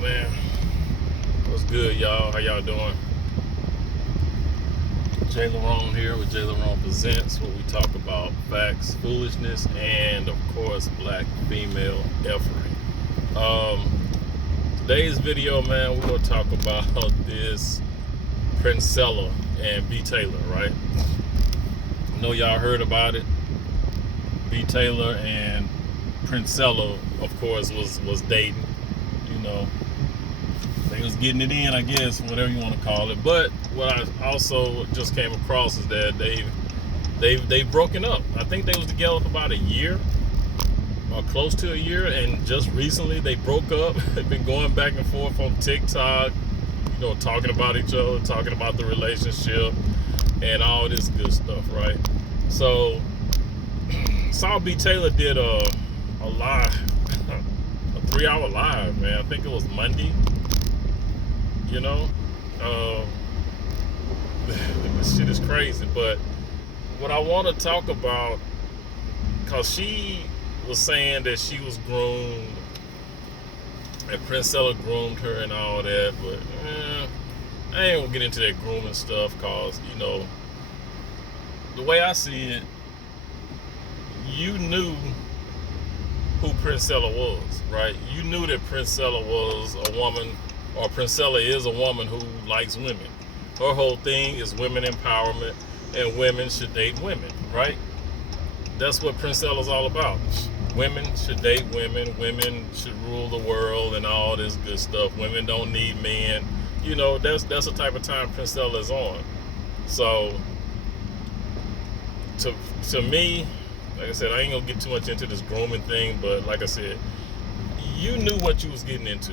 Man, what's good, y'all? How y'all doing? JLaron here with JLaron Presents, where we talk about facts, foolishness, and of course, black female efforting. Today's video, man, we're gonna talk about this PRINCELLA and BTAYLOR, right? I know y'all heard about it. BTAYLOR and PRINCELLA, of course, was dating. You know, they was getting it in, I guess, whatever you want to call it. But what I also just came across is that they've broken up. I think they was together for about a year or close to a year, and just recently they broke up. They've been going back and forth on TikTok, you know, talking about each other, talking about the relationship and all this good stuff, right? So saw BTAYLOR did a live, a 3-hour live, man. I think it was Monday. You know, this shit is crazy. But what I want to talk about, cause she was saying that she was groomed, and PRINCELLA groomed her and all that. But I ain't gonna get into that grooming stuff, cause you know, the way I see it, you knew who PRINCELLA was, right? You knew that PRINCELLA was a woman, or PRINCELLA is a woman who likes women. Her whole thing is women empowerment, and women should date women, right? That's what PRINCELLA's all about. Women should date women. Women should rule the world and all this good stuff. Women don't need men. You know, that's the type of time PRINCELLA is on. So, to me, like I said, I ain't gonna get too much into this grooming thing, but like I said, you knew what you was getting into.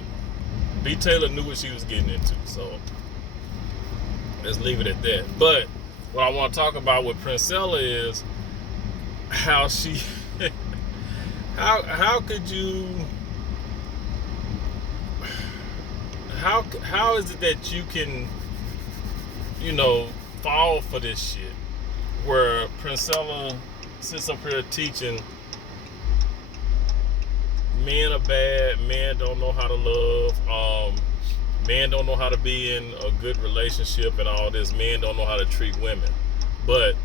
BTAYLOR knew what she was getting into, so let's leave it at that. But what I want to talk about with PRINCELLA is how she, how could you, how is it that you can, you know, fall for this shit, where PRINCELLA sits up here teaching men are bad, men don't know how to love, men don't know how to be in a good relationship and all this, men don't know how to treat women. But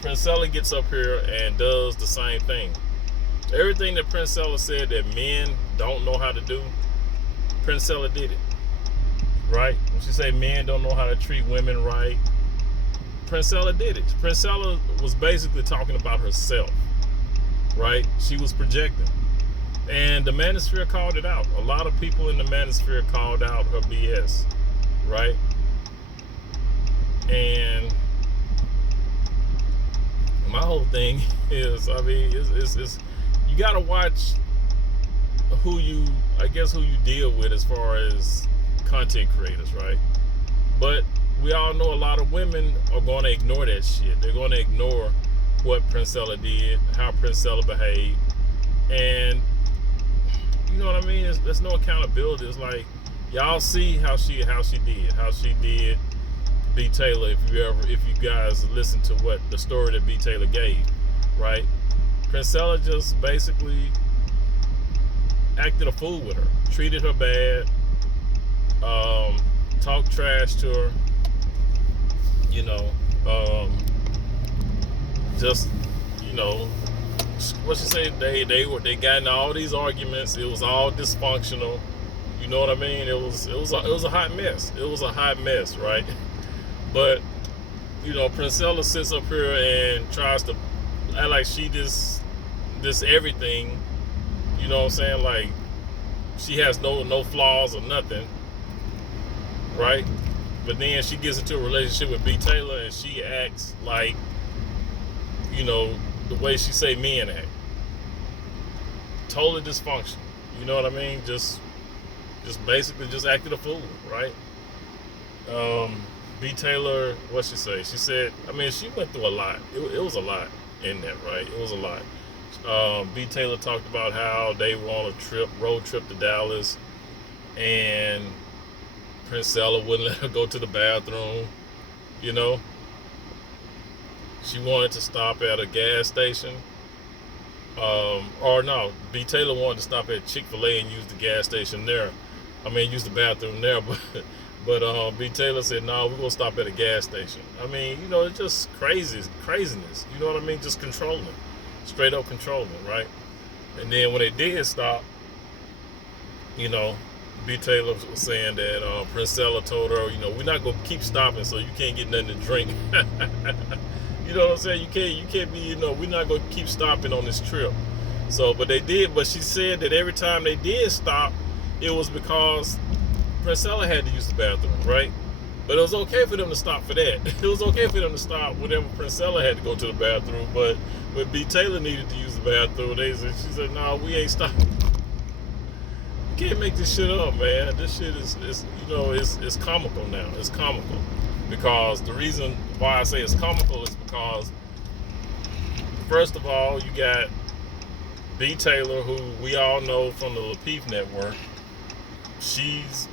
PRINCELLA gets up here and does the same thing. Everything that PRINCELLA said that men don't know how to do, PRINCELLA did it, right? When she say men don't know how to treat women right, PRINCELLA did it. PRINCELLA was basically talking about herself, right? She was projecting. And the manosphere called it out. A lot of people in the manosphere called out her BS, right? And my whole thing is, I mean, it's you gotta watch who you deal with as far as content creators, right? But we all know a lot of women are going to ignore that shit. They're going to ignore what PRINCELLA did, how PRINCELLA behaved, and you know what I mean. There's no accountability. It's like y'all see how she did BTAYLOR. If you guys listen to what the story that BTAYLOR gave, right? PRINCELLA just basically acted a fool with her, treated her bad, talked trash to her. You know, just, you know, what you say? They got in all these arguments. It was all dysfunctional. You know what I mean? It was a hot mess. It was a hot mess, right? But you know, PRINCELLA sits up here and tries to act like she this everything. You know what I'm saying? Like she has no flaws or nothing, right? But then she gets into a relationship with BTAYLOR and she acts like, you know, the way she say men act. Totally dysfunctional. You know what I mean? Just basically just acted a fool, right? BTAYLOR, what she say? She said, I mean, she went through a lot. It was a lot in that, right? It was a lot. BTAYLOR talked about how they were on a road trip to Dallas, and PRINCELLA wouldn't let her go to the bathroom. You know, she wanted to stop at a gas station Or no, B. Taylor wanted to stop at Chick-fil-A and use the gas station there. I mean, use the bathroom there, but B. Taylor said, no, we're gonna stop at a gas station. I mean, you know, it's just craziness. You know what I mean? Just controlling, straight up controlling, right? And then when they did stop, you know, B. Taylor was saying that Princella told her, you know, we're not gonna keep stopping, so you can't get nothing to drink. You know what I'm saying? You can't be, you know, we're not gonna keep stopping on this trip. So, but they did. But she said that every time they did stop, it was because Princella had to use the bathroom, right? But it was okay for them to stop for that. It was okay for them to stop whenever Princella had to go to the bathroom. But when B. Taylor needed to use the bathroom, she said, no, we ain't stopping. You can't make this shit up, man. This shit is you know, it's comical now. It's comical. Because the reason why I say it's comical is because, first of all, you got B. Taylor, who we all know from the Lapeef Network. She's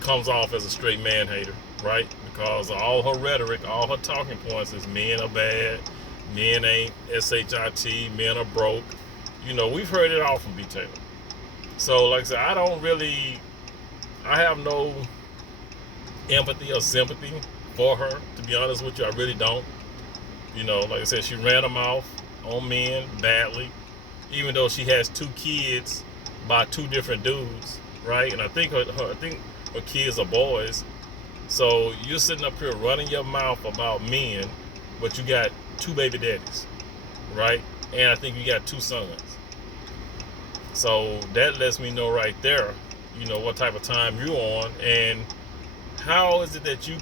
comes off as a straight man hater, right? Because all her rhetoric, all her talking points is men are bad, men ain't SHIT, men are broke. You know, we've heard it all from B. Taylor. So, like I said, I have no empathy or sympathy for her, to be honest with you. I really don't. You know, like I said, she ran her mouth on men badly, even though she has 2 kids by 2 different dudes, right? And I think her kids are boys. So you're sitting up here running your mouth about men, but you got 2 baby daddies, right? And I think you got 2 sons. So that lets me know right there, you know, what type of time you're on, and how is it that you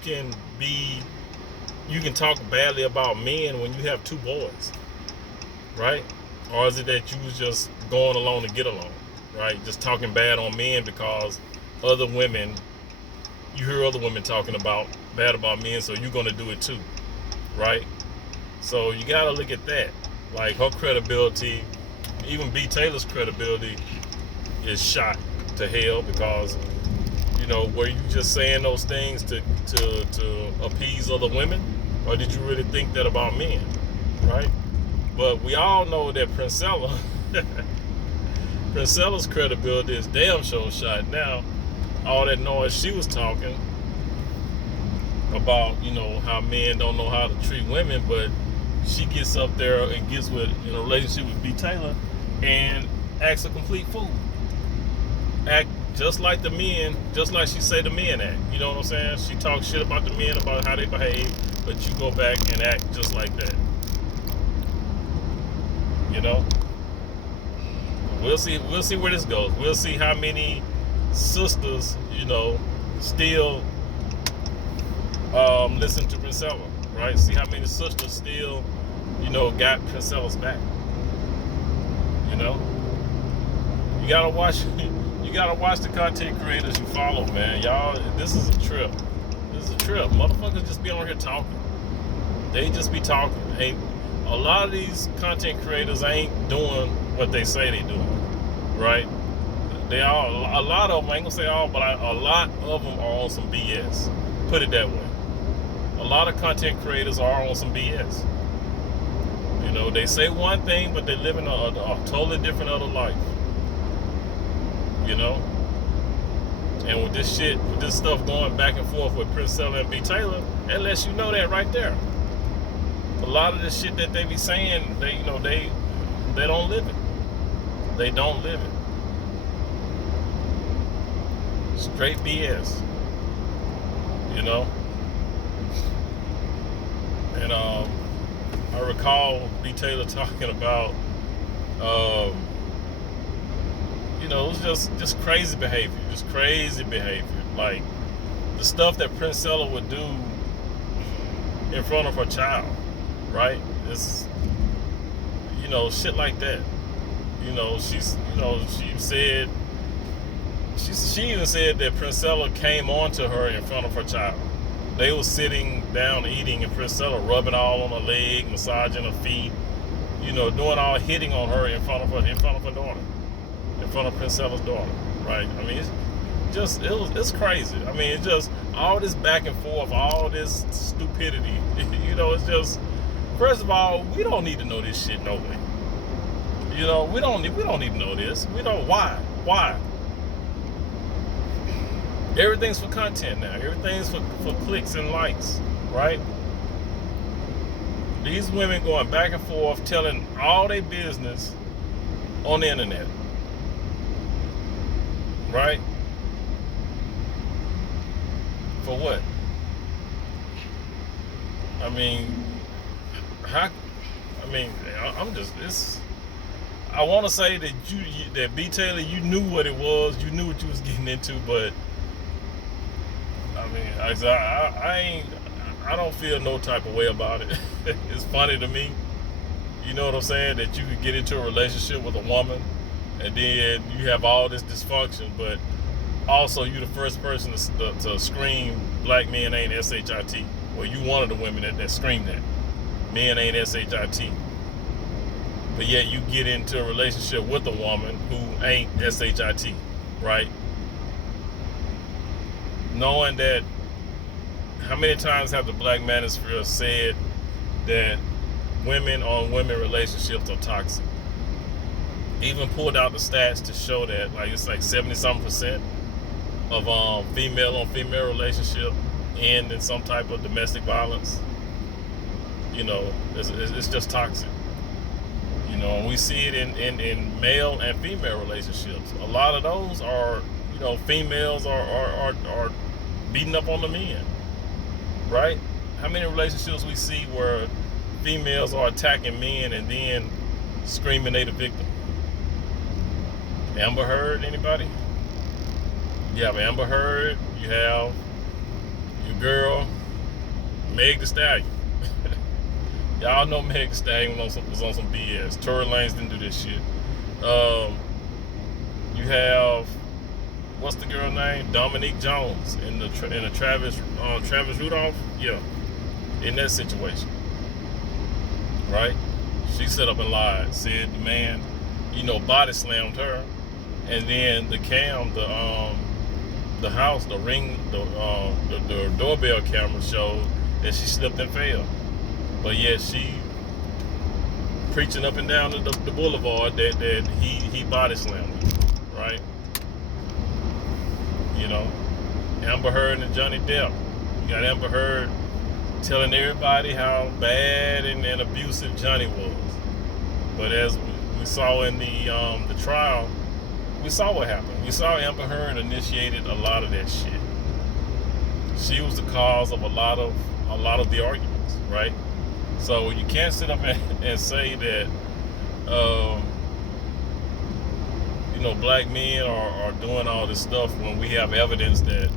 can talk badly about men when you have 2 boys, right? Or is it that you was just going along to get along, right? Just talking bad on men because other women, you hear other women talking bad about men, so you're gonna do it too, right? So you gotta look at that. Like, her credibility, even B. Taylor's credibility, is shot to hell because, you know, were you just saying those things to appease other women, or did you really think that about men, right? But we all know that Princella's credibility is damn sure shot now. All that noise she was talking about, you know, how men don't know how to treat women, but she gets up there and gets in a relationship with B. Taylor and acts a complete fool. Act just like the men, just like she say the men act. You know what I'm saying? She talks shit about the men, about how they behave, but you go back and act just like that. You know? We'll see where this goes. We'll see how many sisters, you know, still listen to Princella, right? See how many sisters still, you know, got Princella's back. You know? You gotta watch the content creators you follow, man. Y'all, this is a trip. This is a trip. Motherfuckers just be on here talking. They just be talking. A lot of these content creators ain't doing what they say they doing, right? They are, a lot of them, I ain't gonna say all, but a lot of them are on some BS. Put it that way. A lot of content creators are on some BS. You know, they say one thing, but they live in a totally different other life. You know? And with this stuff going back and forth with Princella and B. Taylor, that lets you know that right there. A lot of the shit that they be saying, they don't live it. They don't live it. Straight BS. You know? And I recall B. Taylor talking about you know, it was just crazy behavior. Just crazy behavior. Like the stuff that Princella would do in front of her child. Right? It's, you know, shit like that. You know, she even said that Princella came on to her in front of her child. They were sitting down eating, and Princella rubbing all on her leg, massaging her feet, you know, doing all hitting on her in front of her daughter, in front of Princella's daughter. Right? I mean, it's crazy. I mean, it's just all this back and forth, all this stupidity. You know, it's just. First of all, we don't need to know this shit no way. You know, we don't need to know this. We don't. Why? Everything's for content now. Everything's for clicks and likes, right? These women going back and forth telling all their business on the internet, right? For what? I mean, I'm just this. I want to say that that B. Taylor, you knew what it was, you knew what you was getting into, but I mean, I don't feel no type of way about it. It's funny to me, you know what I'm saying, that you could get into a relationship with a woman, and then you have all this dysfunction, but also you the first person to scream black men ain't SHIT. Well, you one of the women that screamed that men ain't SHIT. But yet you get into a relationship with a woman who ain't SHIT, right? Knowing that, how many times have the black manosphere said that women on women relationships are toxic? Even pulled out the stats to show that, like, it's like 70-something% of female on female relationship end in some type of domestic violence. You know, it's just toxic. You know, and we see it in male and female relationships. A lot of those are, you know, females are beating up on the men, right? How many relationships we see where females are attacking men and then screaming they the victim? Amber Heard, anybody? You have Amber Heard, you have your girl, Meg Thee Stallion. Y'all know Meg Thee Stallion was on some BS. Tory Lanez didn't do this shit. You have, what's the girl name? Dominique Jones in the Travis Rudolph. Yeah, in that situation, right? She set up and lied, said the man, you know, body slammed her, and then the house, the ring, the doorbell camera showed that she slipped and fell. But yet she preaching up and down the boulevard that he body slammed her, right? You know, Amber Heard and Johnny Depp. You got Amber Heard telling everybody how bad and abusive Johnny was. But as we saw in the trial, we saw what happened. We saw Amber Heard initiated a lot of that shit. She was the cause of a lot of the arguments, right? So you can't sit up and say that, you know, black men are doing all this stuff when we have evidence that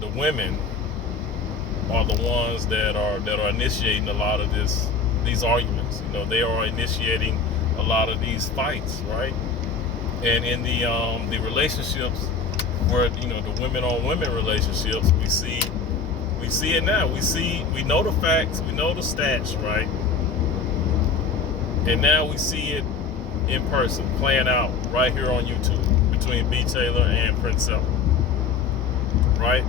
the women are the ones that are initiating a lot of these arguments. You know, they are initiating a lot of these fights, right? And in the relationships where, you know, the women on women relationships, we see it now. We know the facts, we know the stats, right? And now we see it in person, playing out right here on YouTube between B. Taylor and PRINCELLA, right?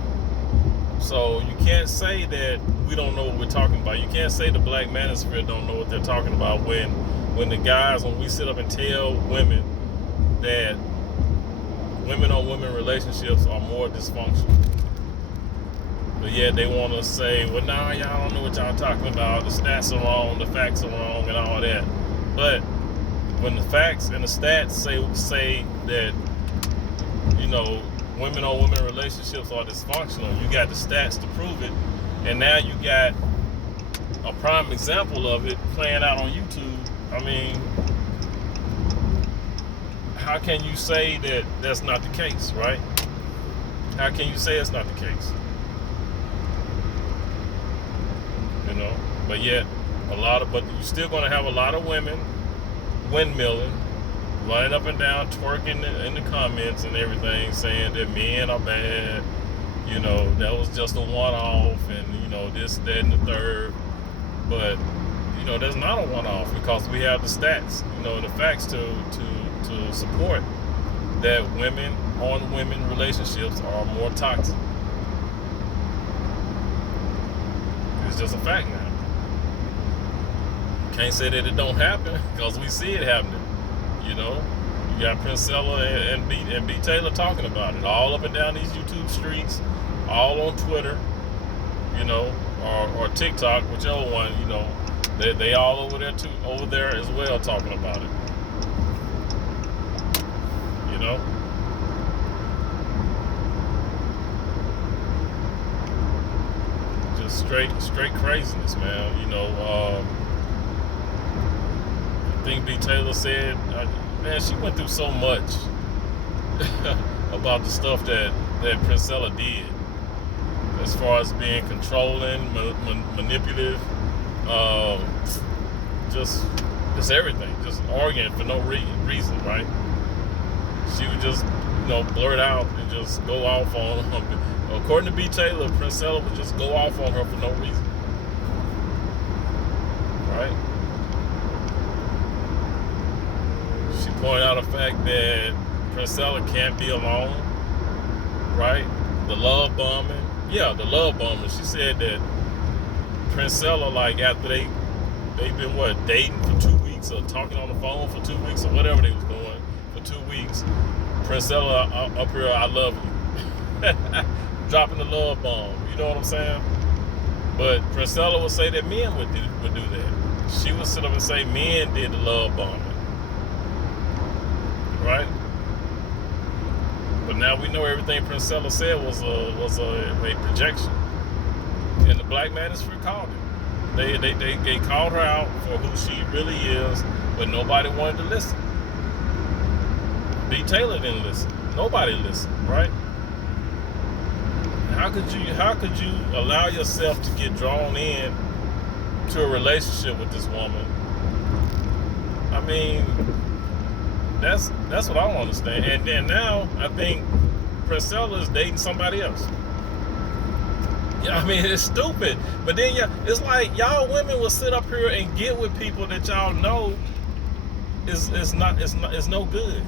So you can't say that we don't know what we're talking about. You can't say the black manosphere don't know what they're talking about when the guys, when we sit up and tell women that women on women relationships are more dysfunctional. But yet they want to say, well, nah, y'all don't know what y'all talking about. The stats are wrong, the facts are wrong, and all that. But when the facts and the stats say that, you know, women on women relationships are dysfunctional, you got the stats to prove it, and now you got a prime example of it playing out on YouTube. I mean, how can you say that that's not the case, right? How can you say it's not the case? You know, but yet but you're still going to have a lot of women windmilling, running up and down, twerking in the comments and everything, saying that men are bad. You know, that was just a one-off, and you know, this, that, and the third. But you know, there's not a one-off because we have the stats, you know, the facts to support that women on women relationships are more toxic. It's just a fact now. Can't say that it don't happen because we see it happening. You know, you got Princella and B Taylor talking about it all up and down these YouTube streets, all on Twitter, you know, or TikTok, whichever one, you know, they all over there as well talking about it. You know, just straight craziness, man. You know, I think B Taylor said, man, she went through so much about the stuff that Princella did, as far as being controlling, manipulative, just everything, just arguing for no reason, right? She would just, you know, blurt out and just go off on her. According to B Taylor, Princella would just go off on her for no reason, right? She pointed out the fact that Princella can't be alone, right? The love bombing. Yeah, the love bombing. She said that Princella, like, after they've been, what, dating for 2 weeks or talking on the phone for 2 weeks or whatever they was doing for 2 weeks, Princella up here, I love you. Dropping the love bomb. You know what I'm saying? But Princella would say that men would do that. She would sit up and say men did the love bombing. Right? But now we know everything Princella said was a projection, and the black manosphere called it. They called her out for who she really is, but nobody wanted to listen. B Taylor didn't listen. Nobody listened, right? How could you allow yourself to get drawn in to a relationship with this woman? I mean, that's what I don't understand. And then now I think Princella is dating somebody else. Yeah, I mean, it's stupid. But then it's like y'all women will sit up here and get with people that y'all know is no good.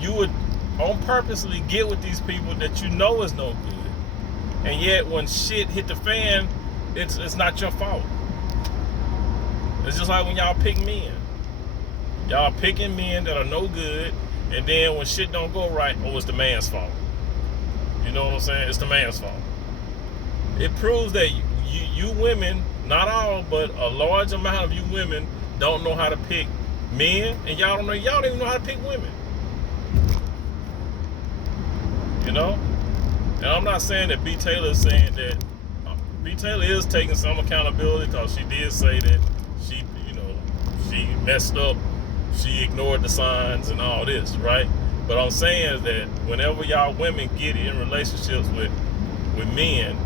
You would on purposely get with these people that you know is no good, and yet when shit hit the fan, it's not your fault. It's just like when y'all pick men. Y'all picking men that are no good, and then when shit don't go right, it's the man's fault. You know what I'm saying? It's the man's fault. It proves that you women, not all, but a large amount of you women don't know how to pick men, and y'all don't even know how to pick women. You know? And I'm not saying that B Taylor is saying that. B Taylor is taking some accountability, because she did say that she messed up. She ignored the signs and all this, right? But I'm saying that whenever y'all women get in relationships with men,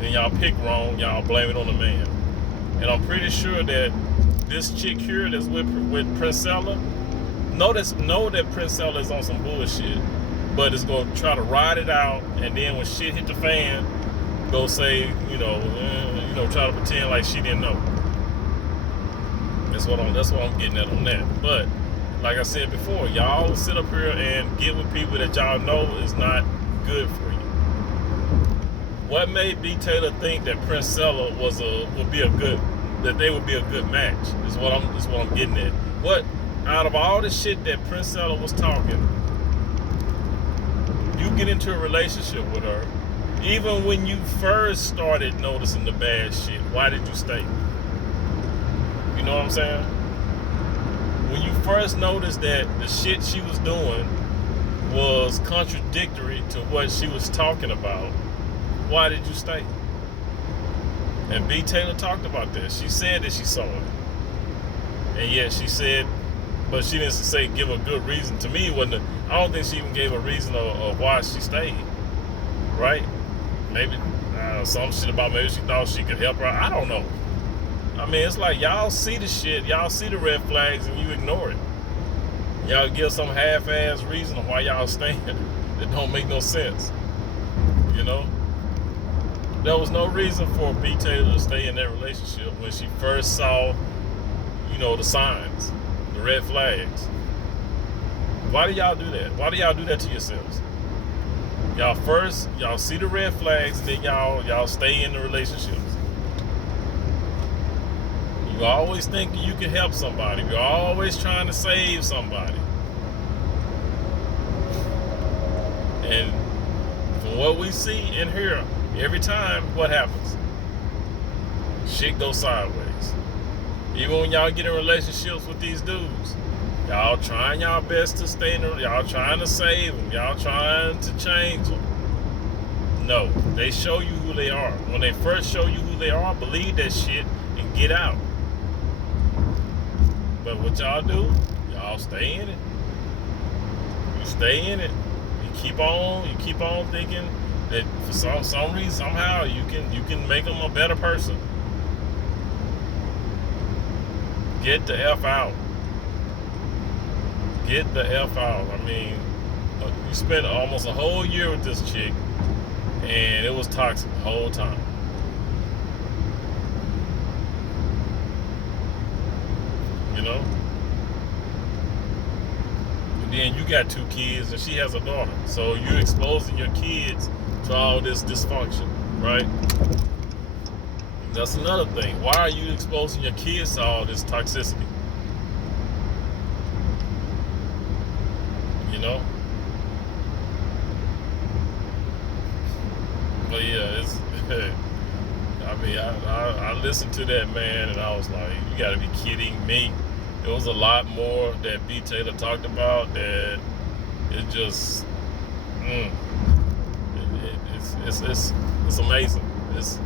and y'all pick wrong, y'all blame it on the man. And I'm pretty sure that this chick here that's with Princella, know that Princella is on some bullshit, but it's going to try to ride it out, and then when shit hit the fan, go say, try to pretend like she didn't know. That's what I'm getting at on that. But like I said before, y'all sit up here and get with people that y'all know is not good for you. What made B Taylor think that Princella would be a good match? Is what I'm getting at. What, out of all the shit that Princella was talking, you get into a relationship with her, even when you first started noticing the bad shit, why did you stay? You know what I'm saying? When you first noticed that the shit she was doing was contradictory to what she was talking about, why did you stay? And B Taylor talked about this. She said that she saw it. And yet she said, but she didn't give a good reason. To me, I don't think she even gave a reason of why she stayed. Right? Maybe some shit about maybe she thought she could help her. I don't know. I mean, it's like y'all see the shit, y'all see the red flags, and you ignore it. Y'all give some half-ass reason of why y'all staying that don't make no sense. You know? There was no reason for B Taylor to stay in that relationship when she first saw, the signs, the red flags. Why do y'all do that? Why do y'all do that to yourselves? Y'all see the red flags, and then y'all stay in the relationships. You always think you can help somebody. You're always trying to save somebody. And from what we see and hear, every time, what happens? Shit goes sideways. Even when y'all get in relationships with these dudes, y'all trying y'all best to stay in the, y'all trying to save them, y'all trying to change them. No, they show you who they are. When they first show you who they are, believe that shit and get out. But what y'all do, y'all stay in it. You stay in it. You keep on thinking that for some reason, somehow you can make them a better person. Get the F out. Get the F out. I mean, you spent almost a whole year with this chick, and it was toxic the whole time. You know? And then you got 2 kids, and she has a daughter. So you're exposing your kids to all this dysfunction, right? That's another thing. Why are you exposing your kids to all this toxicity? You know? But yeah, it's I mean, I listened to that, man, and I was like, you gotta be kidding me. There was a lot more that B. Taylor talked about that it just it's amazing. It's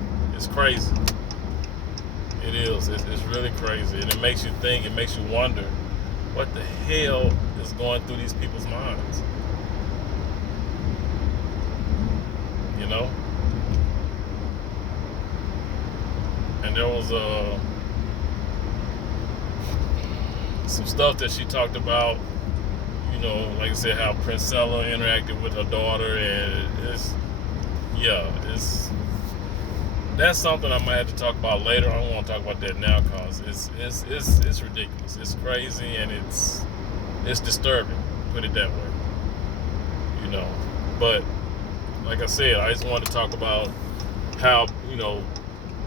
crazy. It is. It's really crazy, and it makes you think. It makes you wonder, what the hell is going through these people's minds? You know. And there was some stuff that she talked about. You know, like I said, how PRINCELLA interacted with her daughter, and that's something I might have to talk about later. I don't want to talk about that now because it's ridiculous. It's crazy, and it's disturbing. Put it that way. You know, but like I said, I just wanted to talk about how, you know,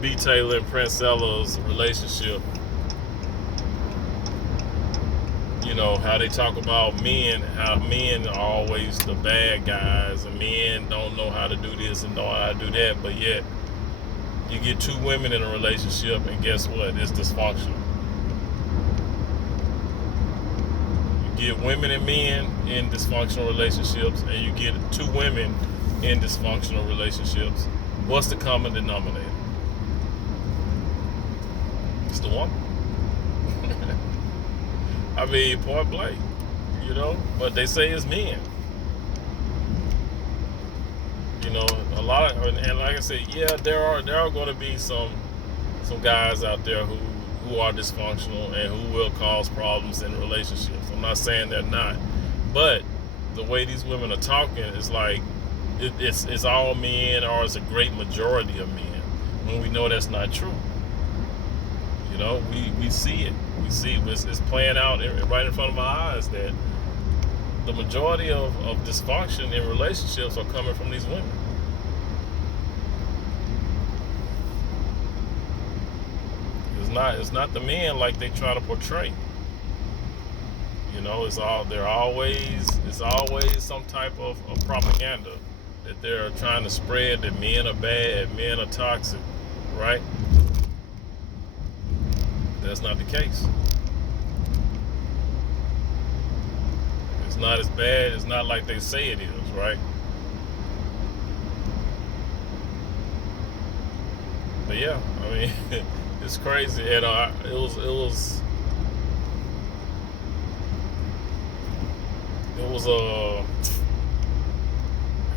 B. Taylor and PRINCELLA's relationship. You know, how they talk about men, how men are always the bad guys, and men don't know how to do this and know how to do that, but yet you get 2 women in a relationship, and guess what? It's dysfunctional. You get women and men in dysfunctional relationships, and you get 2 women in dysfunctional relationships. What's the common denominator? It's the woman. I mean, point blank, you know, but they say it's men. You know, a lot of, and like I said, yeah, there are going to be some guys out there who are dysfunctional and who will cause problems in relationships. I'm not saying they're not, but the way these women are talking is like it's all men, or it's a great majority of men, when we know that's not true. You know, we see it. We see it. It's playing out right in front of our eyes that the majority of dysfunction in relationships are coming from these women. It's not the men like they try to portray. You know, it's always some type of propaganda that they're trying to spread, that men are bad, men are toxic, right? That's not the case. It's not as bad. It's not like they say it is, right? But yeah, I mean, it's crazy. And it was I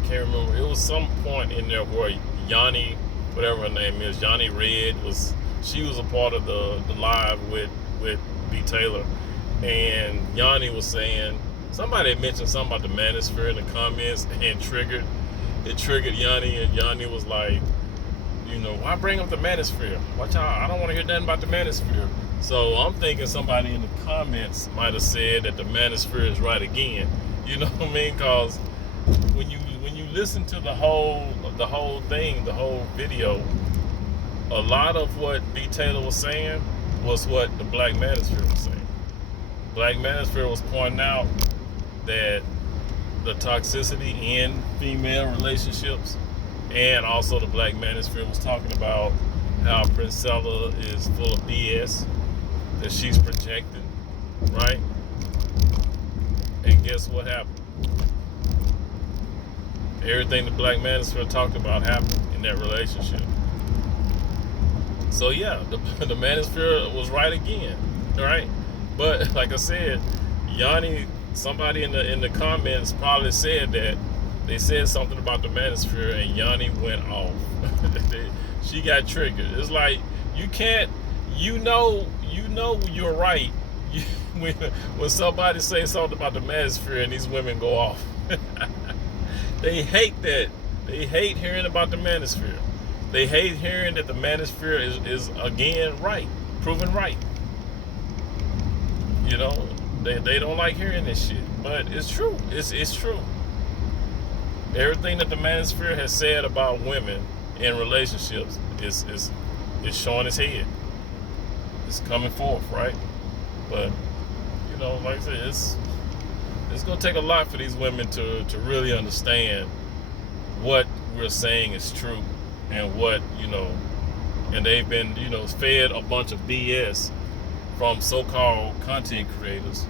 can't remember. It was some point in there where Yanni, whatever her name is, Yanni Red she was a part of the live with B. Taylor, and Yanni was saying, somebody had mentioned something about the manosphere in the comments, and it triggered Yanni, and Yanni was like, you know, why bring up the manosphere? Watch out, I don't want to hear nothing about the manosphere. So I'm thinking somebody in the comments might have said that the manosphere is right again. You know what I mean? Because when you listen to the whole thing, the whole video, a lot of what B. Taylor was saying was what the Black Manosphere was saying. Black Manosphere was pointing out that the toxicity in female relationships, and also the Black Manosphere was talking about how Princella is full of BS that she's projecting, right? And guess what happened? Everything the Black Manosphere talked about happened in that relationship. So yeah, the Manosphere was right again, right? But like I said, Yanni, somebody in the comments probably said that they said something about the Manosphere and Yanni went off. She got triggered. It's like you can't, you know you're right when somebody says something about the Manosphere and these women go off. They hate that. They hate hearing about the Manosphere. They hate hearing that the Manosphere is again right, proven right. You know, they don't like hearing this shit, but it's true. It's true. Everything that the Manosphere has said about women in relationships is showing its head. It's coming forth, right? But you know, like I said, it's gonna take a lot for these women to really understand what we're saying is true, and what, you know, and they've been, you know, fed a bunch of BS from so-called content creators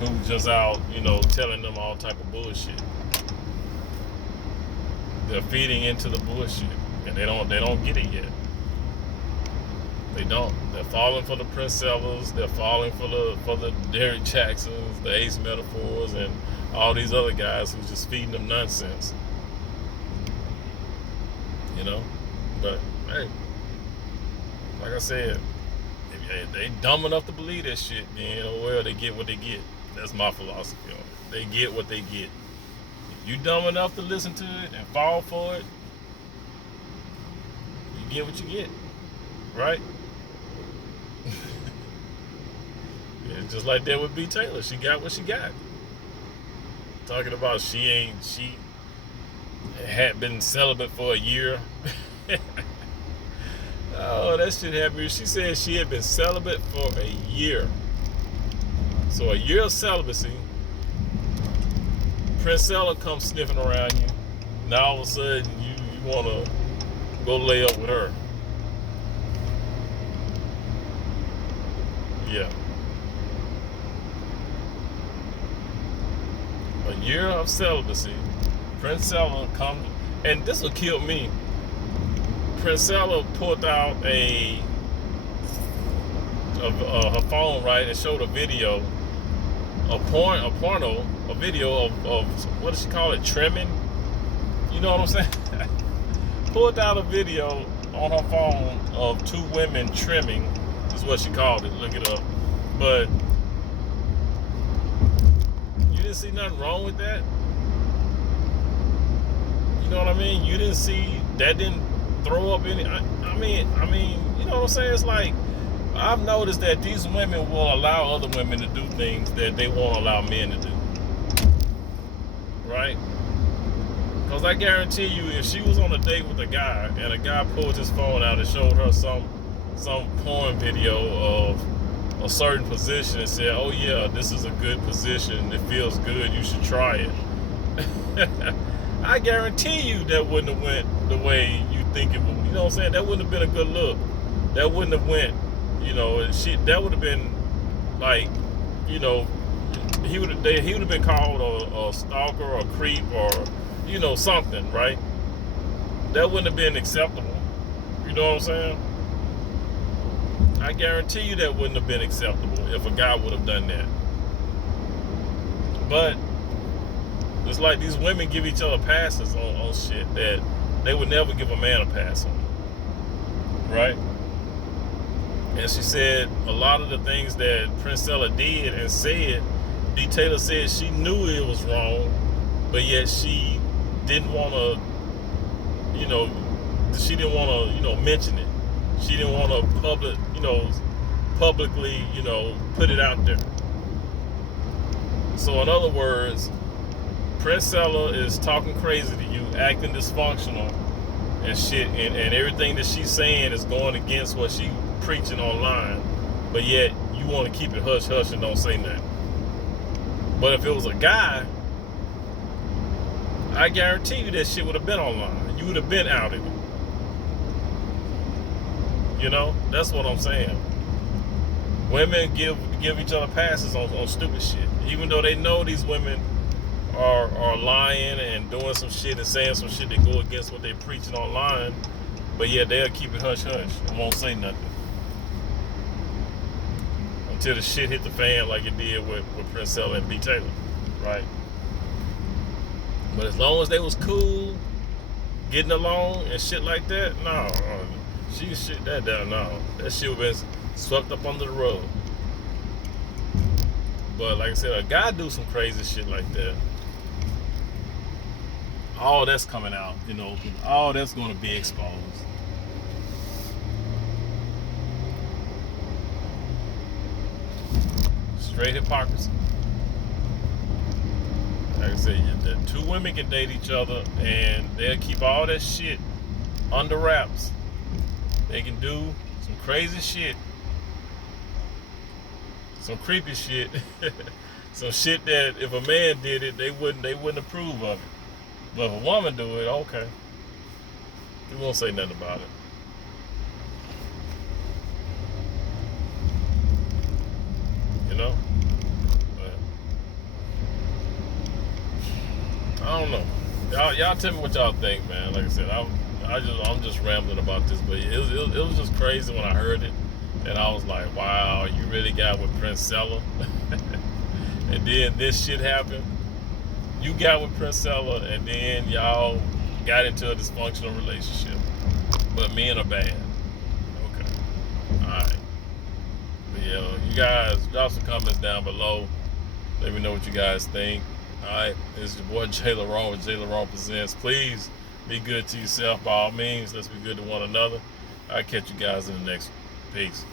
who just out, you know, telling them all type of bullshit. They're feeding into the bullshit, and they don't get it yet. They don't. They're falling for the Princellas. They're falling for the Derrick Jacksons, the Ace Metaphors, and all these other guys who's just feeding them nonsense. You know, but hey, like I said, if they dumb enough to believe that shit, then, you know, well, they get what they get. That's my philosophy on it. They get what they get. If you dumb enough to listen to it and fall for it, you get what you get, right? Yeah, just like that with BTAYLOR. She got what she got. Talking about she had been celibate for a year. Oh, that shit had me. She said she had been celibate for a year. So a year of celibacy, Princella comes sniffing around you. Now all of a sudden you want to go lay up with her. Yeah. A year of celibacy. Princella comes, and this will kill me. Princella pulled out her phone, right, and showed a video, a video of what does she call it, trimming? You know what I'm saying? Pulled out a video on her phone of two women trimming, is what she called it. Look it up. But you didn't see nothing wrong with that. You know what I mean? You didn't see that, didn't throw up any. I mean, you know what I'm saying? It's like, I've noticed that these women will allow other women to do things that they won't allow men to do, right? Because I guarantee you, if she was on a date with a guy and a guy pulled his phone out and showed her some porn video of a certain position and said, "Oh yeah, this is a good position. It feels good. You should try it." I guarantee you that wouldn't have went the way you think it would. You know what I'm saying? That wouldn't have been a good look. That wouldn't have went. You know, that would have been like, you know, he would have been called a stalker or a creep or, you know, something, right? That wouldn't have been acceptable. You know what I'm saying? I guarantee you that wouldn't have been acceptable if a guy would have done that. But it's like these women give each other passes on shit that they would never give a man a pass on, right? And she said a lot of the things that Princella did and said, BTAYLOR said she knew it was wrong, but yet she didn't want to, you know, mention it. She didn't want to publicly, you know, put it out there. So in other words, Princella is talking crazy to you, acting dysfunctional and shit, and everything that she's saying is going against what she's preaching online. but yet you want to keep it hush hush and don't say nothing. But if it was a guy, I guarantee you that shit would have been online. You would have been out in it. You know, that's what I'm saying. Women give each other passes on stupid shit, even though they know these women are lying and doing some shit and saying some shit that go against what they're preaching online. But yeah, they'll keep it hush hush and won't say nothing until the shit hit the fan, like it did with PRINCELLA and BTAYLOR, right? But as long as they was cool, getting along and shit like that, no, she can shit that down. No, that shit would have been swept up under the rug. But like I said, a guy do some crazy shit like that, all that's coming out in the open. All that's going to be exposed. Straight hypocrisy. Like I said, the two women can date each other and they'll keep all that shit under wraps. They can do some crazy shit, some creepy shit, some shit that if a man did it, they wouldn't approve of it. But if a woman do it, okay, we won't say nothing about it. You know? But I don't know. Y'all tell me what y'all think, man. Like I said, I'm just rambling about this, but it was just crazy when I heard it, and I was like, wow, you really got with PRINCELLA, and then this shit happened. You got with PRINCELLA, and then y'all got into a dysfunctional relationship, but men are bad. Okay, all right. But yeah, you guys drop some comments down below. Let me know what you guys think. All right, this is your boy JLaRon with JLaRon Presents. Please be good to yourself by all means. Let's be good to one another. I'll catch you guys in the next one. Peace.